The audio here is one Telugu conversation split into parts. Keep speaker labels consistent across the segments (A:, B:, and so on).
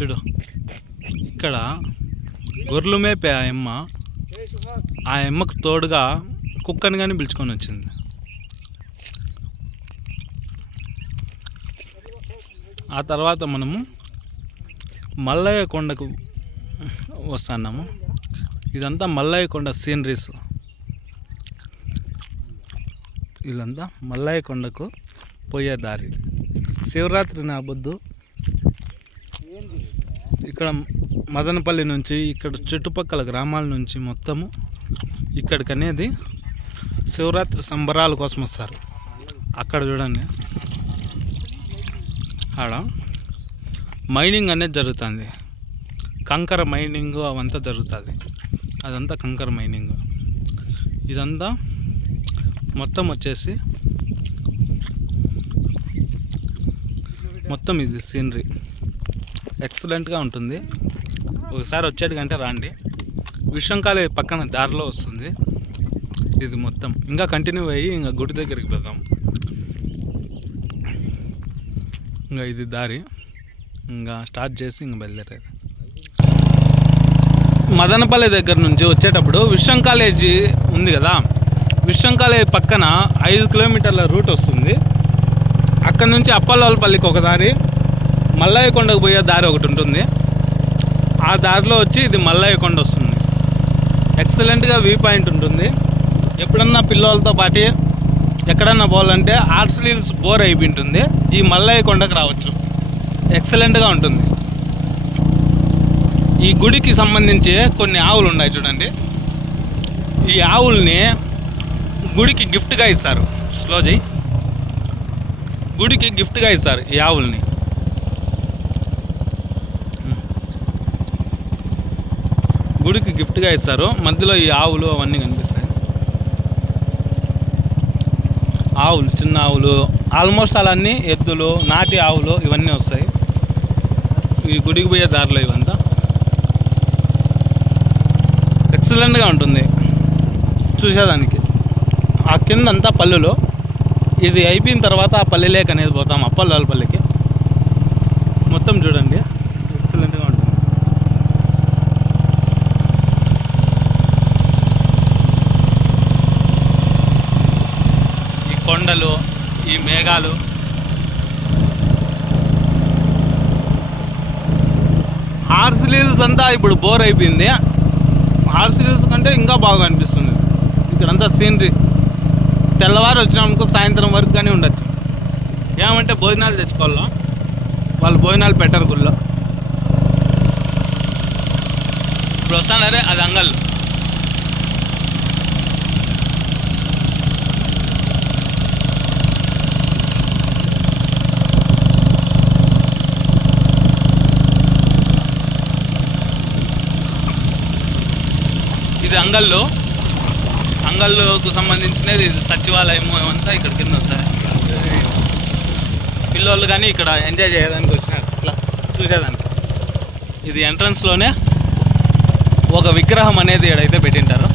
A: చూడు. ఇక్కడ గొర్రెలు మేపే ఆ అమ్మ ఆ అమ్మకు తోడుగా కుక్కని కానీ పిలుచుకొని వచ్చింది. ఆ తర్వాత మనము మల్లయ్య కొండకు వస్తున్నాము. ఇదంతా మల్లయ్య కొండ సీనరీస్. వీళ్ళంతా మల్లయ్య కొండకు పోయే దారి. శివరాత్రి నా బొద్దు. ఇక్కడ మదనపల్లి నుంచి ఇక్కడ చుట్టుపక్కల గ్రామాల నుంచి మొత్తము ఇక్కడికి అనేది శివరాత్రి సంబరాల కోసం వస్తారు. అక్కడ చూడండి. ఆడ మైనింగ్ అనేది జరుగుతుంది. కంకర మైనింగ్ అవంతా జరుగుతుంది. అదంతా కంకర మైనింగ్. ఇదంతా మొత్తం వచ్చేసి మొత్తం ఇది సీనరీ. ఎక్సలెంట్గా ఉంటుంది. ఒకసారి వచ్చేటికంటే రాండి. విషంకాలే పక్కన దారిలో వస్తుంది. ఇది మొత్తం. ఇంకా కంటిన్యూ అయ్యి ఇంకా గుడి దగ్గరికి వెళ్దాం. ఇంకా ఇది దారి. ఇంకా స్టార్ట్ చేసి ఇంకా బయలుదేరేది. మదనపల్లి దగ్గర నుంచి వచ్చేటప్పుడు విశ్వం కాలేజీ ఉంది కదా? విశ్వం కాలేజీ పక్కన ఐదు కిలోమీటర్ల రూట్ వస్తుంది. అక్కడ నుంచి అప్పలవాళ్ళపల్లికి ఒక దారి మల్లయ్య కొండకు పోయే దారి ఒకటి ఉంటుంది. ఆ దారిలో వచ్చి ఇది మల్లయ్య కొండ వస్తుంది ఎక్సలెంట్గా వ్యూ పాయింట్ ఉంటుంది. ఎప్పుడన్నా పిల్లలతో పాటు ఎక్కడన్నా పోవాలంటే ఆర్ట్స్ హిల్స్ బోర్ అయిపోయింటుంది ఈ మల్లయ్య కొండకు రావచ్చు ఎక్సలెంట్గా ఉంటుంది. ఈ గుడికి సంబంధించి కొన్ని ఆవులు ఉన్నాయి చూడండి. ఈ ఆవుల్ని గుడికి గిఫ్ట్గా ఇస్తారు. స్లోజీ గుడికి గిఫ్ట్గా ఇస్తారు ఈ ఆవుల్ని. గుడికి గిఫ్ట్గా ఇస్తారు. మధ్యలో ఈ ఆవులు అవన్నీ కనిపిస్తాయి. ఆవులు చిన్న ఆవులు ఆల్మోస్ట్ అలాన్ని ఎద్దులు నాటి ఆవులు ఇవన్నీ వస్తాయి. ఈ గుడికి పోయే దారిలో ఇవంతా. ఎక్సలెంట్గా ఉంటుంది. చూసేదానికి. ఆ కింద అంతా పల్లెలు. ఇది అయిపోయిన తర్వాత ఆ పల్లెలేక అనేది పోతాం అప్పల్లాల పల్లెకి. మొత్తం చూడండి ఎక్సలెంట్గా ఉంటుంది ఈ కొండలు రకాలు హార్స్ లీల్స్ అంతా ఇప్పుడు బోర్ అయిపోయింది. హార్స్ లీల్స్ కంటే ఇంకా బాగా అనిపిస్తుంది. ఇక్కడంతా సీనరీ. తెల్లవారు వచ్చినామనుకో సాయంత్రం వరకు కానీ ఉండొచ్చు. ఏమంటే భోజనాలు తెచ్చుకోవాలా? వాళ్ళు భోజనాలు పెట్టరు గుళ్ళో. ఇప్పుడు వస్తానరే? అది అంగళ్ళు. ఇది అంగల్లో. అంగల్లోకు సంబంధించినది ఇది సచివాలయం అంతా ఇక్కడ కింద వస్తాయి పిల్లోళ్ళు కానీ ఇక్కడ ఎంజాయ్ చేయడానికి వచ్చినారు. ఇట్లా చూసేదానికి. ఇది ఎంట్రన్స్లోనే ఒక విగ్రహం అనేది ఎడైతే పెట్టింటారు.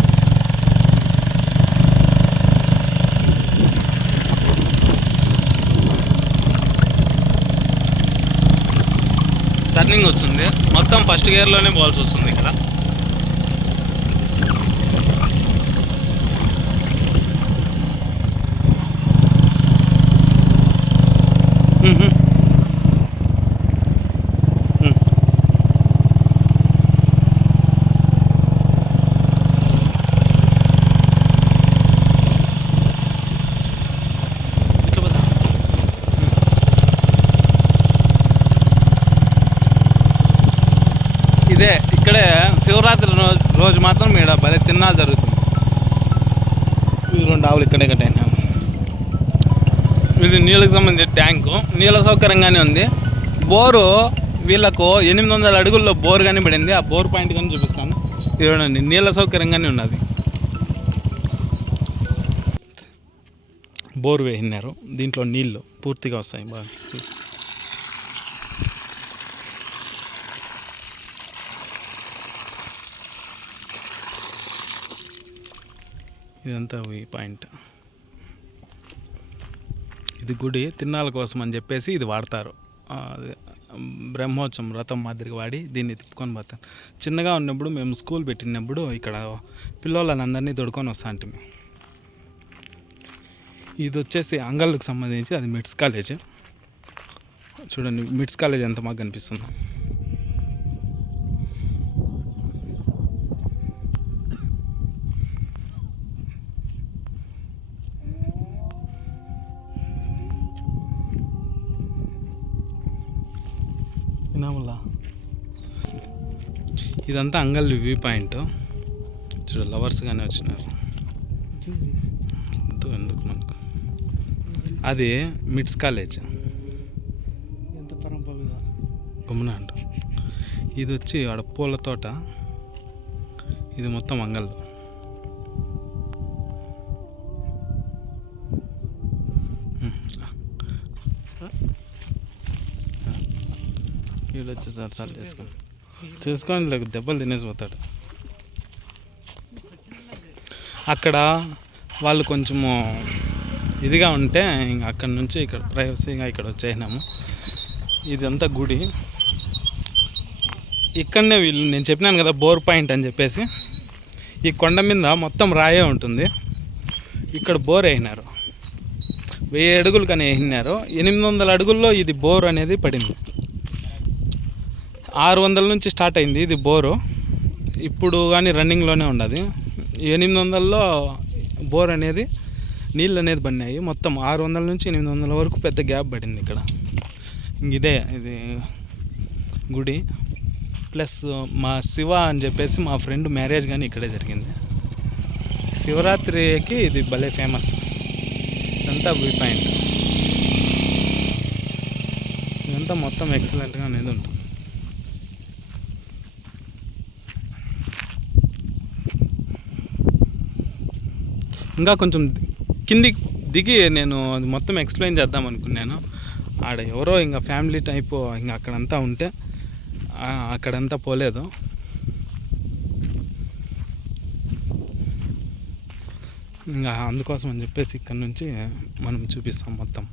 A: టర్నింగ్ వస్తుంది. మొత్తం ఫస్ట్ గేర్లోనే పోవాల్సి వస్తుంది ఇక్కడ. ఇదే ఇక్కడే శివరాత్రి రోజు రోజు మాత్రం ఇక్కడ భలే తిన్నాలు జరుగుతుంది. ఈ రెండు ఆవులు ఇక్కడే కట్టయినా ఇది నీళ్ళకి సంబంధించిన ట్యాంకు. నీళ్ళ సౌకర్యంగానే ఉంది. బోరు వీళ్ళకు ఎనిమిది వందల అడుగుల్లో బోర్ కానీ పడింది ఆ బోర్ పాయింట్ కానీ చూపిస్తాను. ఇది చూడండి నీళ్ళ సౌకర్యంగానే ఉన్నది. బోర్ వేసినారు. దీంట్లో నీళ్ళు పూర్తిగా వస్తాయి. బాగా ఇదంతా ఈ పాయింట్. ఇది గుడి తిన్నాల కోసం అని చెప్పేసి ఇది వాడతారు. బ్రహ్మోత్సవం రథం మాదిరిగా వాడి దీన్ని తిప్పుకొని పోతాను చిన్నగా ఉన్నప్పుడు మేము స్కూల్ పెట్టినప్పుడు ఇక్కడ పిల్లలందరినీ దొడుకొని వస్తా అంటే ఇది వచ్చేసి అంగళ్ళకు సంబంధించి అది మిడ్స్ కాలేజ్. చూడండి మిడ్స్ కాలేజ్ ఎంత మాకు కనిపిస్తుందో. వినాముల్లా ఇదంతా అంగల్ వ్యూ పాయింట్. చూడ లవర్స్ కానీ వచ్చినారు. ఎందుకు మనకు? అది మిడ్స్ కాలేజ్.
B: ఎంత
A: గమ్మున అంట. ఇది వచ్చి ఆడ పూల తోట. ఇది మొత్తం అంగళ్ళు. వీళ్ళు వచ్చి సార్ సార్ చేసుకొని లేక దెబ్బలు తినేసి పోతాడు అక్కడ వాళ్ళు కొంచెము ఇదిగా ఉంటే ఇంకా అక్కడ నుంచి ఇక్కడ ప్రైవసీగా ఇక్కడ వచ్చేసినాము. ఇదంతా గుడి. ఇక్కడనే వీళ్ళు నేను చెప్పినాను కదా బోర్ పాయింట్ అని చెప్పేసి. ఈ కొండ మీద మొత్తం రాయే ఉంటుంది. ఇక్కడ బోర్ వేసినారు. వెయ్యి అడుగులు కానీ వేసినారు. ఎనిమిది వందల అడుగుల్లో ఇది బోర్ అనేది పడింది. ఆరు వందల నుంచి స్టార్ట్ అయింది ఇది బోరు. ఇప్పుడు కానీ రన్నింగ్లోనే ఉండదు ఎనిమిది వందల్లో బోర్ అనేది నీళ్ళు అనేది పడినాయి మొత్తం ఆరు వందల నుంచి ఎనిమిది వందల వరకు పెద్ద గ్యాప్ పడింది ఇక్కడ. ఇదే ఇది గుడి. ప్లస్ మా శివ అని చెప్పేసి మా ఫ్రెండ్ మ్యారేజ్ కానీ ఇక్కడే జరిగింది. శివరాత్రికి ఇది భలే ఫేమస్. ఇదంతా వ్యూ పాయింట్. ఇదంతా మొత్తం ఎక్సలెంట్గా అనేది ఉంటుంది. ఇంకా కొంచెం కింది దిగి నేను అది మొత్తం ఎక్స్ప్లెయిన్ చేద్దాం అనుకున్నాను. ఆడ ఎవరో ఇంకా ఫ్యామిలీ టైప్ ఇంకా అక్కడంతా ఉంటే అక్కడంతా పోలేదు. ఇంకా అందుకోసం అని చెప్పేసి ఇక్కడ నుంచి మనం చూపిస్తాం మొత్తం.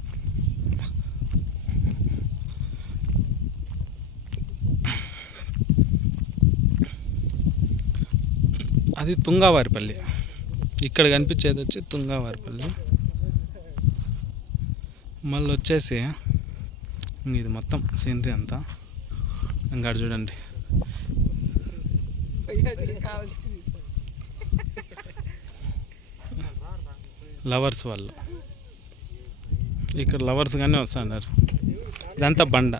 A: అది తుంగావారిపల్లి. ఇక్కడ కనిపించేది వచ్చి తుంగవారిపల్లి. మళ్ళీ వచ్చేసి ఇది మొత్తం సీనరీ అంతా. ఇంకా చూడండి. లవర్స్ వాళ్ళు. ఇక్కడ లవర్స్ కానీ వస్తున్నారు ఇదంతా బండ.